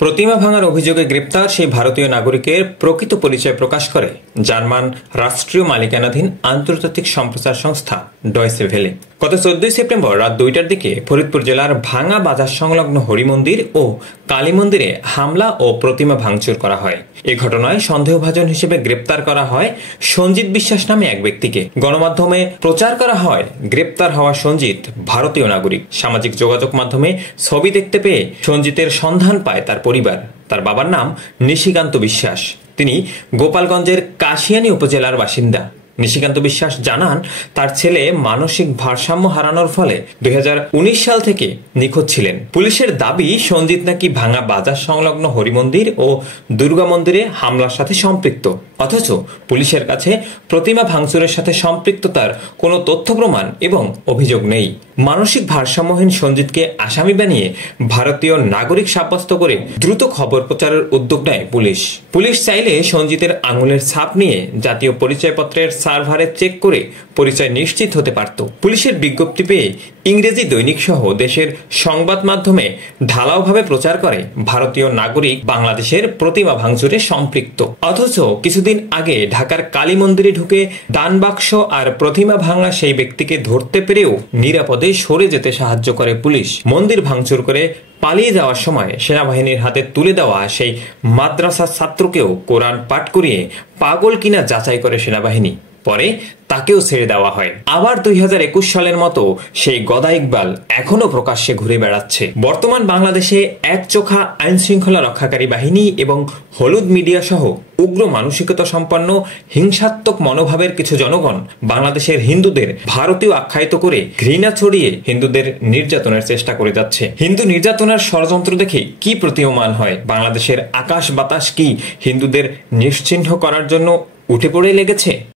প্রতিমা ভাঙার অভিযোগে গ্রেপ্তার সেই ভারতীয় নাগরিকের প্রকৃত পরিচয় প্রকাশ করে জার্মান রাষ্ট্রীয় মালিকানাধীন আন্তর্জাতিক সম্প্রচার সংস্থা ডয়চে ভেলে। গত 14 সেপ্টেম্বর রাত 2টার দিকে ফরিদপুর জেলার ভাঙা বাজার সংলগ্ন হরিমন্দির ও কালী মন্দিরে হামলা ও প্রতিমা ভাঙচুর করা হয়। এ ঘটনায় সন্দেহভাজন হিসেবে গ্রেপ্তার করা হয় সঞ্জিত বিশ্বাস নামে এক ব্যক্তিকে। গণমাধ্যমে প্রচার করা হয় গ্রেপ্তার হওয়া সঞ্জিত ভারতীয় নাগরিক। সামাজিক যোগাযোগ মাধ্যমে ছবি দেখতে পেয়ে সঞ্জিতের সন্ধান পায় তার পরিবার। তার বাবার নাম নিশিকান্ত বিশ্বাস। তিনি গোপালগঞ্জের কাশিয়ানী উপজেলার বাসিন্দা। নিশিকান্ত বিশ্বাস জানান, তার ছেলে মানসিক ভারসাম্য হারানোর ফলে 2019 সাল থেকে নিখোঁজ ছিলেন। পুলিশের দাবি, সঞ্জিত নাকি ভাঙা বাজার সংলগ্ন হরিমন্দির ও দুর্গা মন্দিরে হামলার সাথে সম্পৃক্ত। অথচ পুলিশের কাছে প্রতিমা ভাঙচুরের সাথে সম্পৃক্ততার কোনো তথ্য প্রমাণ এবং অভিযোগ নেই। মানসিক ভারসাম্যহীন সঞ্জিতকে আসামি বানিয়ে ভারতীয় নাগরিক সাব্যস্ত করে দ্রুত খবর প্রচারের উদ্যোগ নেয় পুলিশ। পুলিশ চাইলে সঞ্জিতের আঙুলের ছাপ নিয়ে জাতীয় পরিচয়পত্রের সার্ভারে চেক করে পরিচয় নিশ্চিত হতে পারত। পুলিশের বিজ্ঞপ্তি পেয়ে ইংরেজি দৈনিক সহ দেশের সংবাদ মাধ্যমে ঢালাওভাবে প্রচার করে ভারতীয় নাগরিক বাংলাদেশের প্রতিমা ভাঙচুরে সম্পৃক্ত। অথচ কিছুদিন আগে ঢাকার কালী মন্দিরে ঢুকে দান বাক্স আর প্রতিমা ভাঙা সেই ব্যক্তিকে ধরতে পেরেও নিরাপদে সরে যেতে সাহায্য করে পুলিশ। মন্দির ভাঙচুর করে পালিয়ে যাওয়ার সময় সেনাবাহিনীর হাতে তুলে দেওয়া সেই মাদ্রাসার ছাত্রকেও কোরআন পাঠ করিয়ে পাগল কিনা যাচাই করে সেনাবাহিনী। পরে তাকেও ছেড়ে দেওয়া হয়। আবার 2021 সালের মতো সেই গদা ইকবাল এখনো প্রকাশ্যে ঘুরে বেড়াচ্ছে। বর্তমান বাংলাদেশে একচোখা আইন শৃঙ্খলা রক্ষাকারী বাহিনী এবং হলুদ মিডিয়া সহ উগ্র মানসিকতা সম্পন্ন হিংসাত্মক মনোভাবের কিছু জনগণ বাংলাদেশের হিন্দুদের ভারতীয় আখ্যায়িত করে ঘৃণা ছড়িয়ে হিন্দুদের নির্যাতনের চেষ্টা করে যাচ্ছে। হিন্দু নির্যাতনের ষড়যন্ত্র দেখে কি প্রতীয়মান হয়? বাংলাদেশের আকাশ বাতাস কি হিন্দুদের নিশ্চিহ্ন করার জন্য উঠে পড়ে লেগেছে?